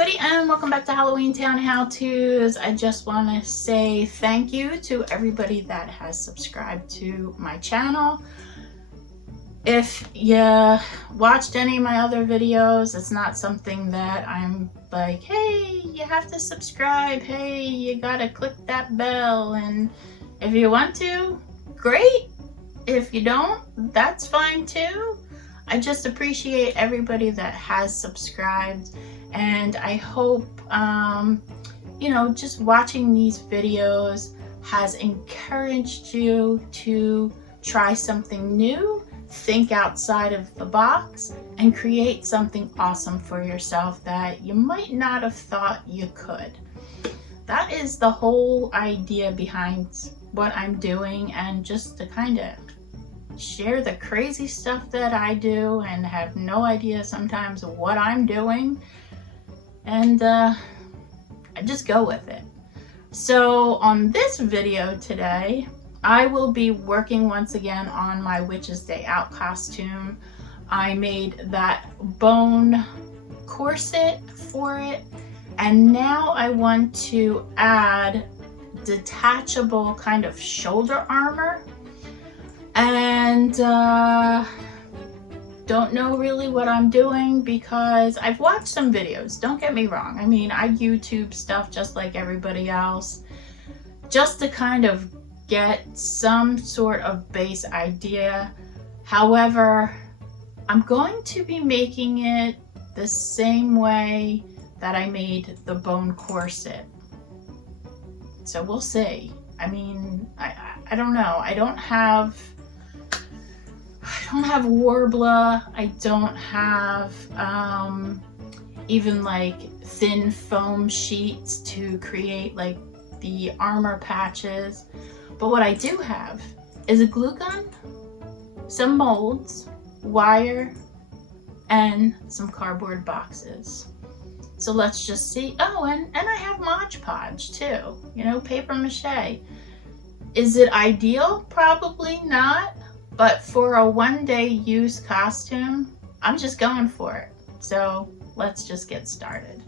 everybody, and welcome back to Halloween Town How-Tos. I just want to say thank you to everybody that has subscribed to my channel. If you watched any of my other videos, it's not something that I'm like, hey, you have to subscribe, hey, you gotta click that bell, and if you want to, great. If you don't, that's fine too. I just appreciate everybody that has subscribed, and I hope, you know, just watching these videos has encouraged you to try something new, think outside of the box, and create something awesome for yourself that you might not have thought you could. That is the whole idea behind what I'm doing, and just to kind of share the crazy stuff that I do and have no idea sometimes what I'm doing, and I just go with it. So on this video today, I will be working once again on my Witch's Day Out costume. I made that bone corset for it, and now I want to add detachable kind of shoulder armor. And don't know really what I'm doing because I've watched some videos, don't get me wrong. I mean, I YouTube stuff just like everybody else, just to kind of get some sort of base idea. However, I'm going to be making it the same way that I made the bone corset. So we'll see. I mean, I don't know. I don't have Warbler. I don't have even like thin foam sheets to create like the armor patches. But what I do have is a glue gun, some molds, wire, and some cardboard boxes. So let's just see. Oh, and I have Mod Podge too, you know, paper mache. Is it ideal? Probably not. But for a one-day use costume, I'm just going for it. So let's just get started.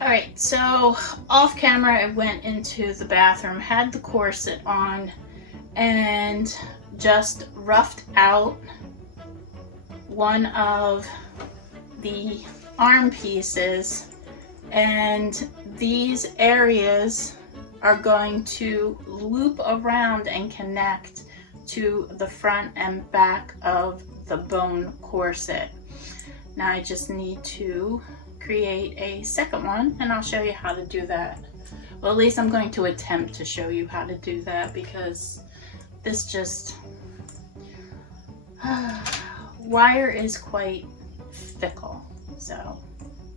All right, so off camera, I went into the bathroom, had the corset on, and just roughed out one of the arm pieces. And these areas are going to loop around and connect to the front and back of the bone corset. Now I just need to create a second one, and I'll show you how to do that. Well, at least I'm going to attempt to show you how to do that, because this just wire is quite fickle. So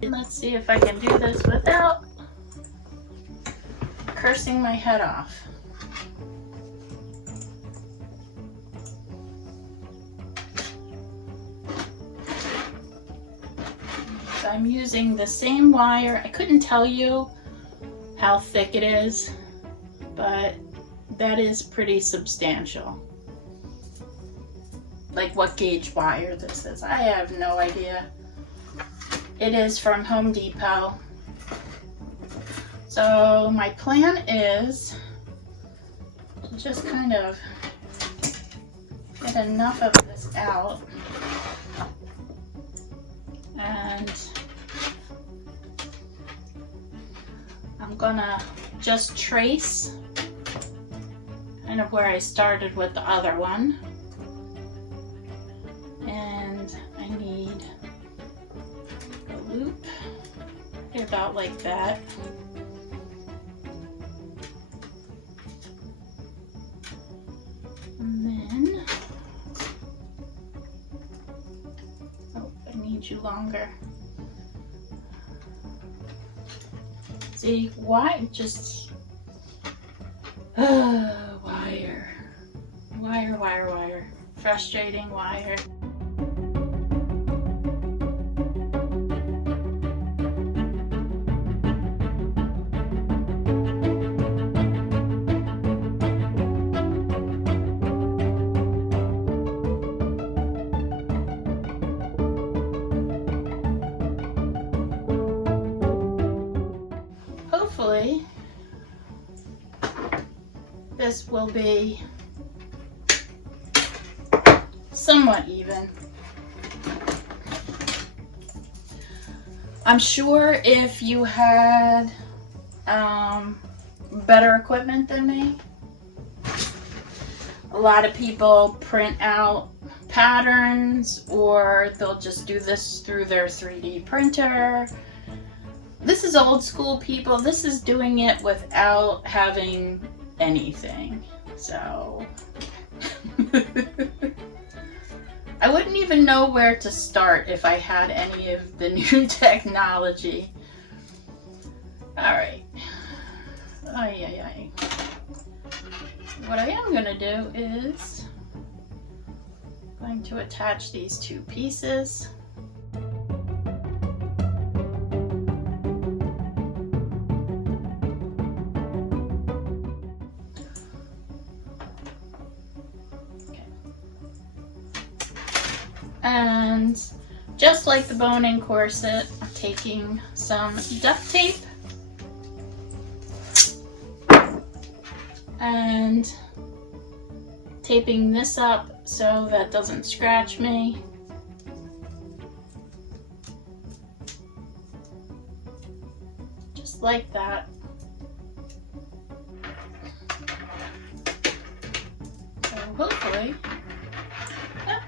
let's see if I can do this without cursing my head off. I'm using the same wire. I couldn't tell you how thick it is, but that is pretty substantial. Like what gauge wire this is, I have no idea. It is from Home Depot. So my plan is to just kind of get enough of this out, and I'm gonna just trace kind of where I started with the other one. And I need a loop about like that. And then, oh, I need you longer. See, why just wire, frustrating wire. this will be somewhat even. I'm sure if you had better equipment than me, a lot of people print out patterns or they'll just do this through their 3D printer. This is old school, people. This is doing it without having anything. So I wouldn't even know where to start if I had any of the new technology. Alright. What I am going to do is going to attach these two pieces. And just like the bone-in corset, I'm taking some duct tape and taping this up so that doesn't scratch me. Just like that. So hopefully, yep.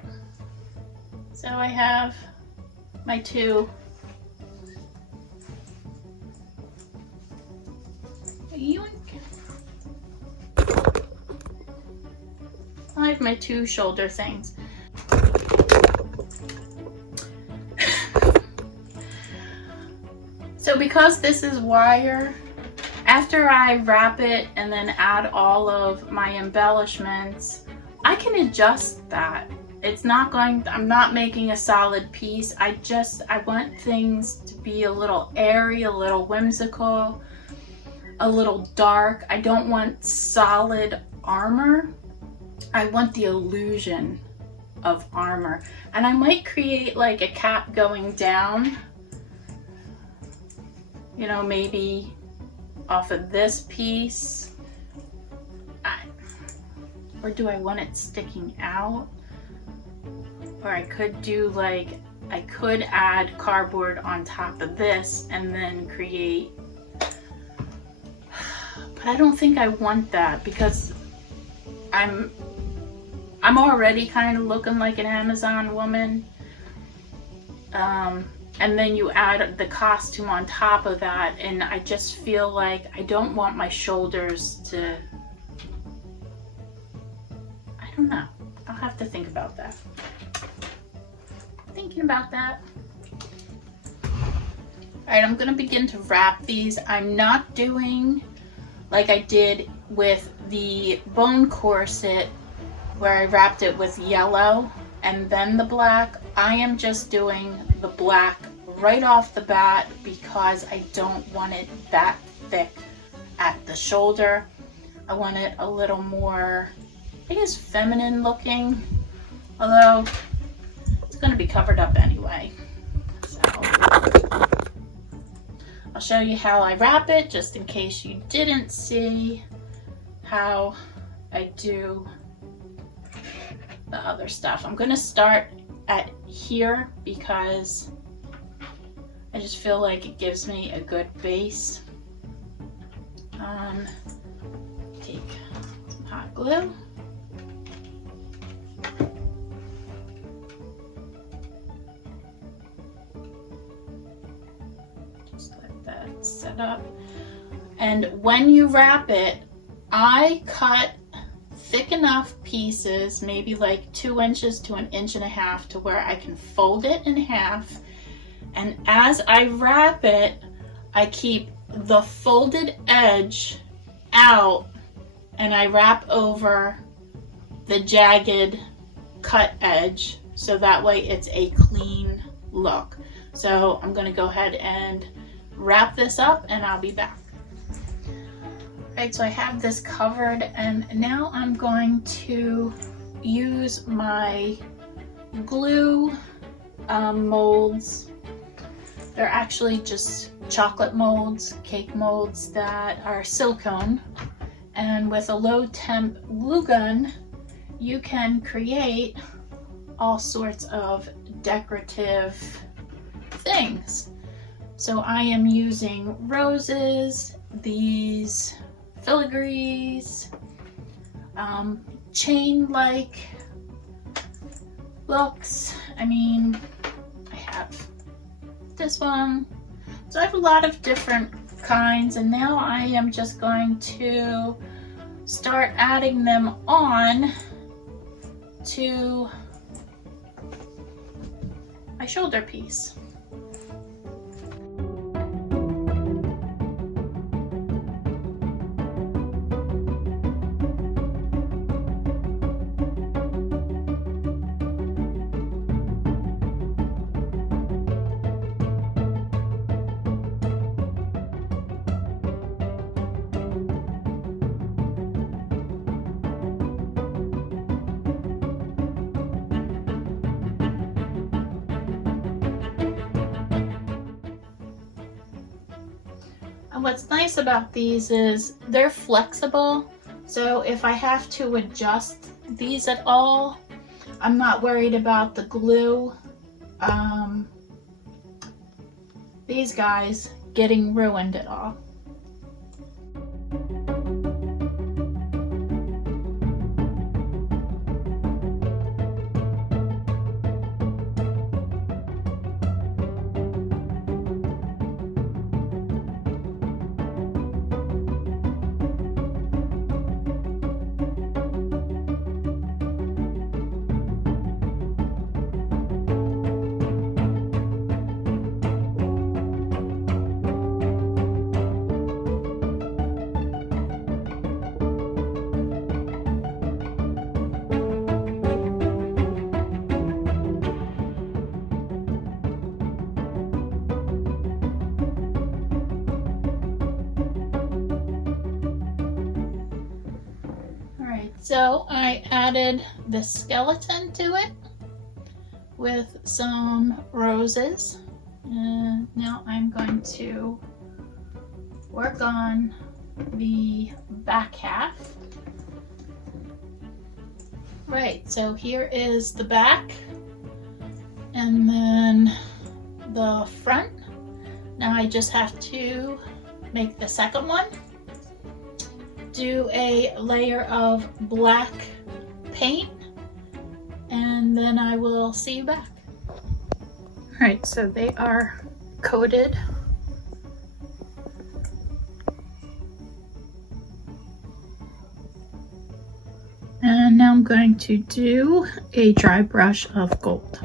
So I have my two I have my two shoulder things. So because this is wire, after I wrap it and then add all of my embellishments, I can adjust that. It's not going, I'm not making a solid piece. I want things to be a little airy, a little whimsical, a little dark. I don't want solid armor. I want the illusion of armor. And I might create like a cap going down, you know, maybe off of this piece. Or do I want it sticking out? Or I could do like, I could add cardboard on top of this and then create, but I don't think I want that because I'm already kind of looking like an Amazon woman. And then you add the costume on top of that, and I just feel like I don't want my shoulders to, I don't know. I'll have to think about that. Thinking about that. Alright, I'm gonna begin to wrap these. I'm not doing like I did with the bone corset where I wrapped it with yellow and then the black. I am just doing the black right off the bat because I don't want it that thick at the shoulder. I want it a little more, I guess, feminine looking, although it's going to be covered up anyway. So I'll show you how I wrap it just in case you didn't see how I do the other stuff. I'm going to start at here because I just feel like it gives me a good base. Take some hot glue. Just let that set up. And when you wrap it, I cut thick enough pieces, maybe like 2 inches to 1.5 inches, to where I can fold it in half. And as I wrap it, I keep the folded edge out and I wrap over the jagged cut edge so that way it's a clean look. So I'm going to go ahead and wrap this up and I'll be back. Alright, so I have this covered and now I'm going to use my glue molds. They're actually just chocolate molds, cake molds that are silicone, And with a low temp glue gun, you can create all sorts of decorative things. So I am using roses, these filigrees, chain-like looks. I mean, I have this one. So I have a lot of different kinds, and now I am just going to start adding them on to my shoulder piece. And what's nice about these is they're flexible. So if I have to adjust these at all, I'm not worried about the glue, these guys getting ruined at all. So I added the skeleton to it with some roses. And now I'm going to work on the back half. Right, so here is the back and then the front. Now I just have to make the second one. Do a layer of black paint, and then I will see you back. All right, so they are coated. And now I'm going to do a dry brush of gold.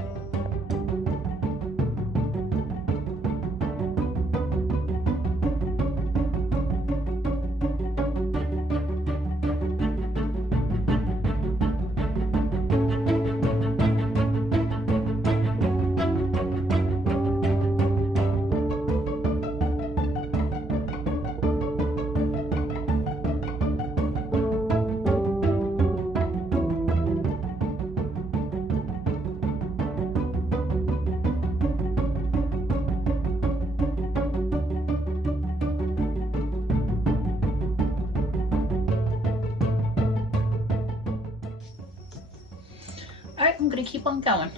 Alright, I'm going to keep on going.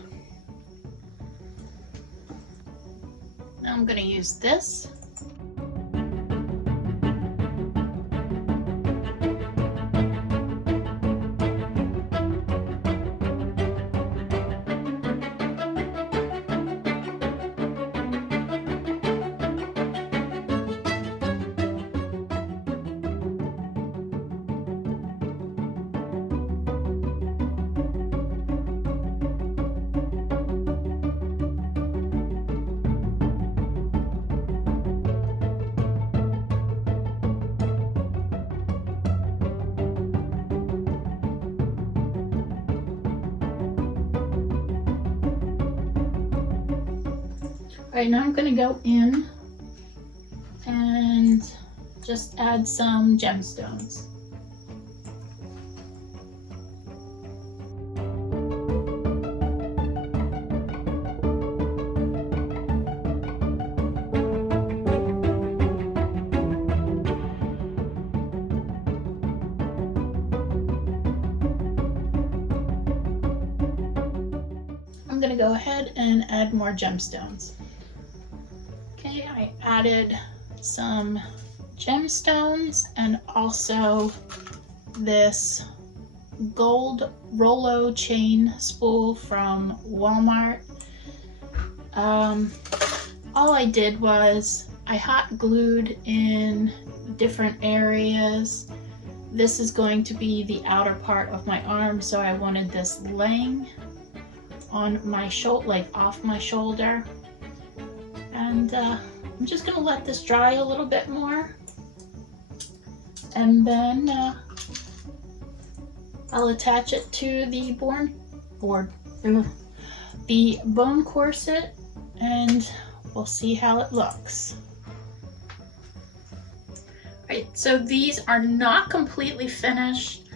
Now I'm going to use this. Alright, now I'm going to go in and just add some gemstones. I'm gonna go ahead and add more gemstones. Okay, I added some gemstones and also this gold Rolo chain spool from Walmart. All I did was I hot glued in different areas. This is going to be the outer part of my arm, so I wanted this laying on my shoulder, like off my shoulder. And I'm just gonna let this dry a little bit more, and then I'll attach it to the bone corset, and we'll see how it looks. Right, so these are not completely finished.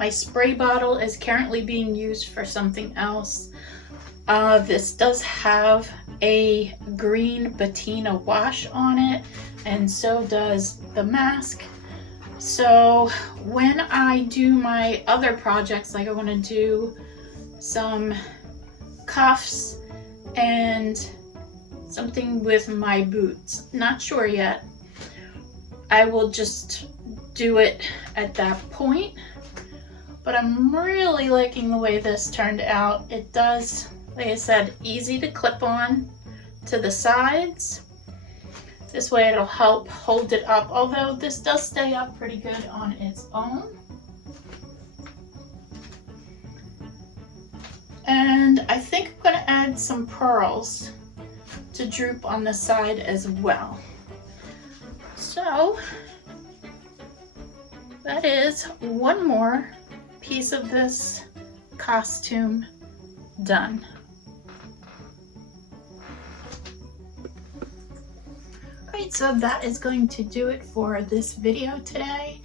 My spray bottle is currently being used for something else. This does have a green patina wash on it, and so does the mask. So when I do my other projects, like I want to do some cuffs and something with my boots, not sure yet, I will just do it at that point. But I'm really liking the way this turned out. It does, like I said, easy to clip on to the sides. This way it'll help hold it up, although this does stay up pretty good on its own. And I think I'm gonna add some pearls to droop on the side as well. So that is one more piece of this costume done. Alright, so that is going to do it for this video today.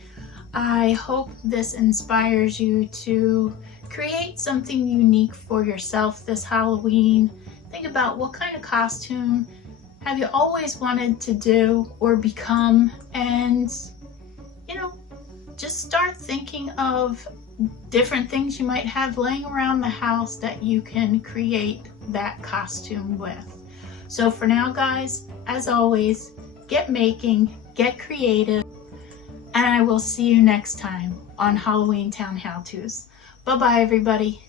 I hope this inspires you to create something unique for yourself this Halloween. Think about what kind of costume have you always wanted to do or become, and you know, just start thinking of different things you might have laying around the house that you can create that costume with. So for now, guys, as always, get making, get creative, and I will see you next time on Halloween Town How To's. Bye bye, everybody.